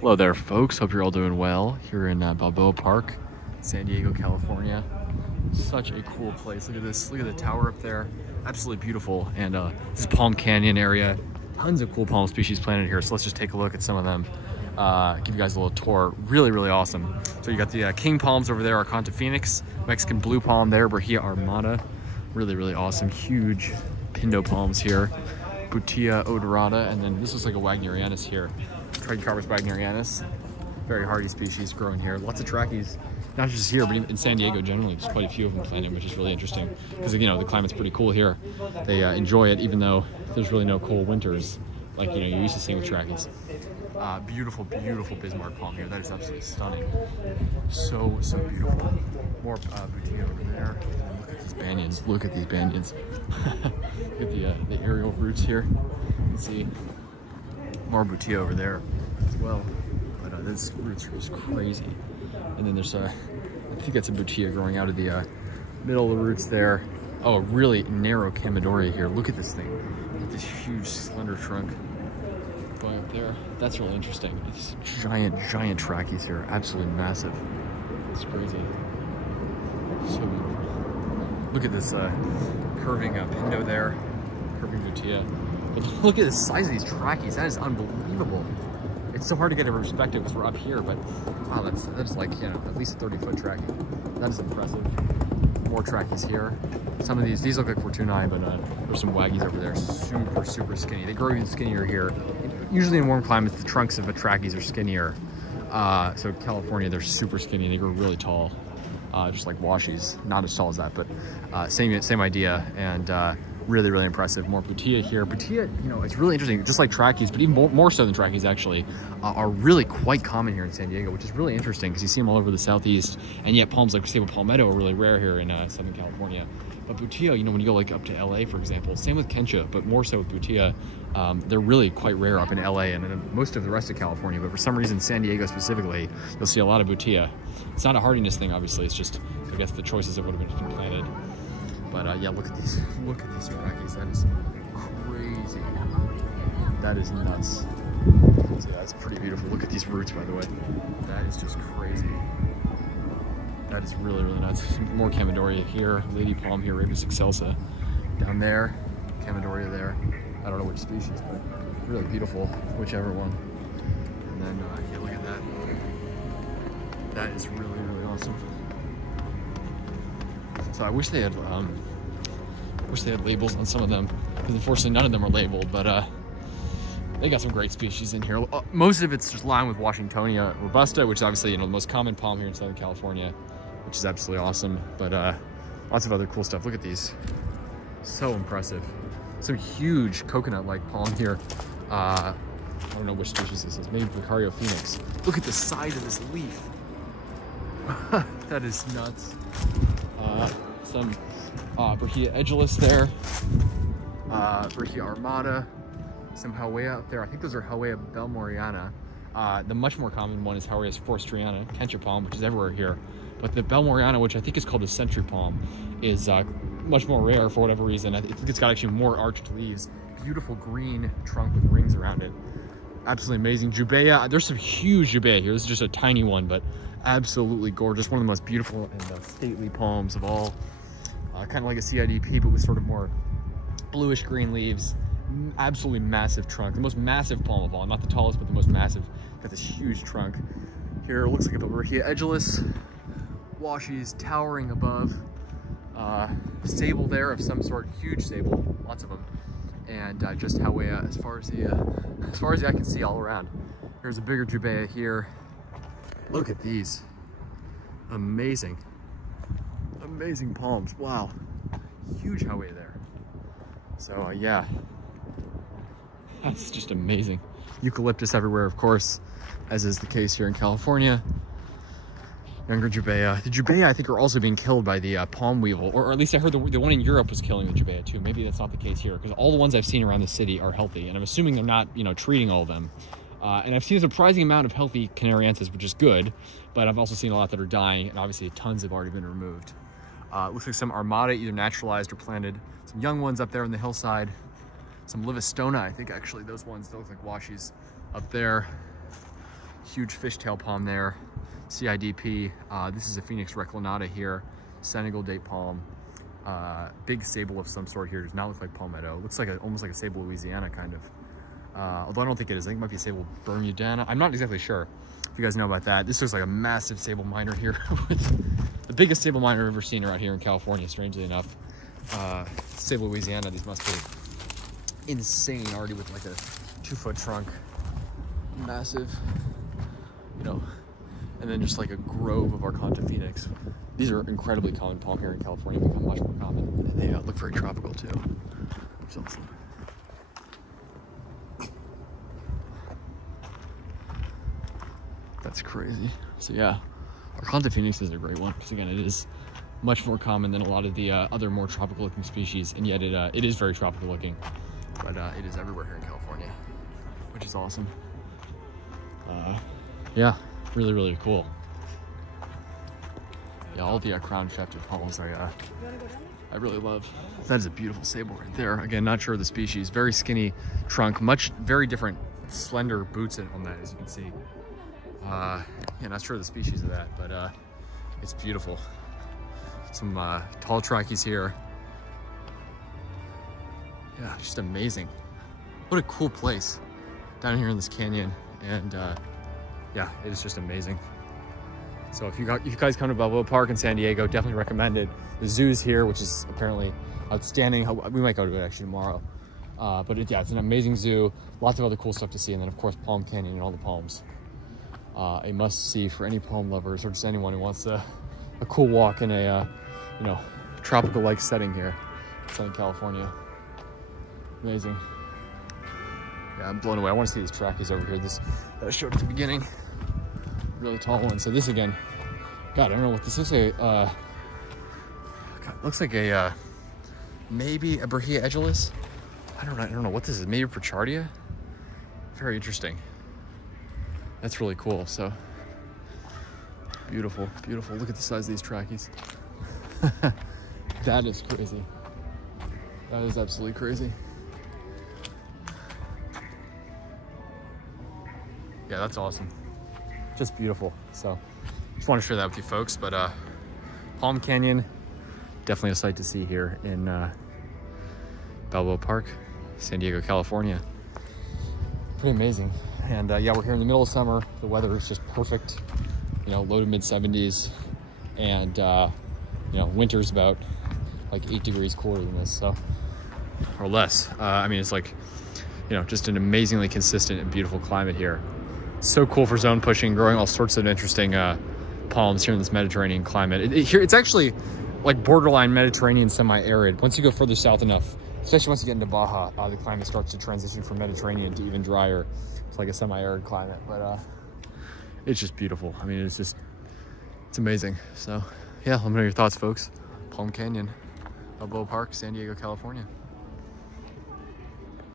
Hello there, folks. Hope you're all doing well here in Balboa Park, San Diego, California. Such a cool place. Look at this. Look at the tower up there. Absolutely beautiful. And this is Palm Canyon area. Tons of cool palm species planted here. So let's just take a look at some of them. Give you guys a little tour. Really, really awesome. So you got the king palms over there, Arconta Phoenix. Mexican blue palm there, Brahia armata. Really, really awesome. Huge pindo palms here. Butia odorata. And then this looks like a Wagnerianus here. Trichocarpus wagnerianus. Very hardy species growing here. Lots of trachys. Not just here, but in San Diego generally. There's quite a few of them planted, which is really interesting. Because, you know, the climate's pretty cool here. They enjoy it, even though there's really no cold winters like, you know, you're used to seeing with trachys. Beautiful, beautiful Bismarck palm here. That is absolutely stunning. So, so beautiful. More Butia over there. And look at these banyans. Look at these banyans. Look at the aerial roots here. You can see more Butia over there as well. But this roots are just crazy. And then there's I think that's a Butia growing out of the middle of the roots there. Oh, a really narrow Chamaedorea here. Look at this thing. Look at this huge slender trunk going up there. That's really interesting. It's giant, giant trachys here. Absolutely massive. It's crazy. So beautiful. Look at this curving pindo there. Curving Butia. But look at the size of these trachys. That is unbelievable. It's so hard to get a perspective because we're up here, but wow, that's like, you know, at least a 30-foot trachy. That is impressive. More trachys here. Some of these look like Fortunae, but there's some waggies over there. Super, super skinny. They grow even skinnier here. Usually in warm climates, the trunks of the trachys are skinnier. So California, they're super skinny. They grow really tall, just like washies. Not as tall as that, but same idea. And really, really impressive. More Butia here. Butia, you know, it's really interesting. Just like trachys, but even more so than trachys actually, are really quite common here in San Diego, which is really interesting because you see them all over the southeast. And yet palms like sable palmetto are really rare here in Southern California. But Butia, you know, when you go like up to LA, for example, same with Kentia, but more so with Butia, they're really quite rare up in LA and in most of the rest of California. But for some reason, San Diego specifically, you'll see a lot of Butia. It's not a hardiness thing, obviously. It's just, I guess, the choices of what have been planted. But yeah, look at these trachys. That is crazy. That is nuts. So yeah, that's pretty beautiful. Look at these roots, by the way. That is just crazy. That is really, really nuts. More Chamaedorea here. Lady palm here, Rapis excelsa. Down there, Chamaedorea there. I don't know which species, but really beautiful, whichever one. And then, yeah, look at that. That is really, really awesome. So I wish they had labels on some of them, because unfortunately none of them are labeled, but they got some great species in here. Most of it's just lined with Washingtonia robusta, which is obviously, you know, the most common palm here in Southern California, which is absolutely awesome. But lots of other cool stuff. Look at these. So impressive. Some huge coconut-like palm here. I don't know which species this is. Maybe Vicario Phoenix. Look at the size of this leaf. That is nuts. Some Brahia edulis there, Brahia armata, some Hauea up there. I think those are Hauea belmoriana. The much more common one is Hauea forstriana, Kentia palm, which is everywhere here. But the belmoriana, which I think is called the century palm, is much more rare for whatever reason. I think it's got actually more arched leaves. Beautiful green trunk with rings around it. Absolutely amazing. Jubea, there's some huge Jubea here. This is just a tiny one, but absolutely gorgeous. One of the most beautiful and stately palms of all. Kind of like a CIDP, but with sort of more bluish green leaves. Absolutely massive trunk. The most massive palm of all. Not the tallest, but the most massive. Got this huge trunk. Here it looks like a Brahia edulis. Washies towering above. Sable there of some sort. Huge sable. Lots of them. And just Hauea as far as the eye can see all around. There's a bigger Jubea here. Look at these. Amazing. Amazing palms. Wow. Huge Hauea there. So yeah, that's just amazing. Eucalyptus everywhere, of course, as is the case here in California. Younger Jubea. The Jubea, I think, are also being killed by the palm weevil, or at least I heard the one in Europe was killing the Jubea too. Maybe that's not the case here, because all the ones I've seen around the city are healthy, and I'm assuming they're not, you know, treating all of them. And I've seen a surprising amount of healthy Canariensis, which is good, but I've also seen a lot that are dying, and obviously tons have already been removed. Looks like some armata, either naturalized or planted. Some young ones up there on the hillside. Some Livistona, I think actually those ones, they look like washies up there. huge fishtail palm there, CIDP. This is a Phoenix reclinata here, Senegal date palm. Big sable of some sort here. Does not look like palmetto. Looks like almost like a sable Louisiana kind of. Although I don't think it is. I think it might be a sable Bermudana. I'm not exactly sure if you guys know about that. This looks like a massive sable miner here. The biggest sable miner I've ever seen around here in California, strangely enough. Sable Louisiana, these must be insane already with like a 2-foot trunk. Massive, you know, and then just like a grove of Arconta Phoenix. These are incredibly common palm here in California, become much more common. And they look very tropical too. It's awesome. That's crazy. So yeah, Arconta Phoenix is a great one because again, it is much more common than a lot of the other more tropical looking species, and yet it is very tropical looking, but it is everywhere here in California, which is awesome. Yeah, really, really cool. Yeah, all the crown shafted palms I really love. That is a beautiful sable right there. Again, not sure of the species. Very skinny trunk, very different slender boots on that, as you can see. Yeah, not sure of the species of that, but it's beautiful. Some tall trachys here. Yeah, just amazing. What a cool place down here in this canyon, and yeah, it is just amazing. So if you guys come to Balboa Park in San Diego, definitely recommend it. The zoo's here, which is apparently outstanding. We might go to it actually tomorrow. But yeah, it's an amazing zoo. Lots of other cool stuff to see, and then of course Palm Canyon and all the palms. A must-see for any palm lovers or just anyone who wants a cool walk in a you know, tropical-like setting here in Southern California. Amazing. Yeah, I'm blown away. I want to see these trachys over here. This that I showed at the beginning. Really tall one. So this again, God, I don't know what this looks like. God, looks like a maybe a Brahia edulis. I don't know what this is. Maybe Prochardia. Very interesting. That's really cool. So beautiful, beautiful. Look at the size of these trachys. That is crazy. That is absolutely crazy. Yeah, that's awesome. Just beautiful. So just want to share that with you folks. But Palm Canyon, definitely a sight to see here in Balboa Park, San Diego, California. Pretty amazing. And yeah, we're here in the middle of summer. The weather is just perfect. You know, low to mid 70s, and you know, winter's about like 8 degrees cooler than this, so, or less. I mean, it's like, you know, just an amazingly consistent and beautiful climate here. So cool for zone pushing, growing all sorts of interesting palms here in this Mediterranean climate. Here, it's actually like borderline Mediterranean, semi-arid. Once you go further south enough, especially once you get into Baja, the climate starts to transition from Mediterranean to even drier. It's like a semi-arid climate, but it's just beautiful. I mean, it's amazing. So yeah, let me know your thoughts, folks. Palm Canyon, Balboa Park, San Diego, California.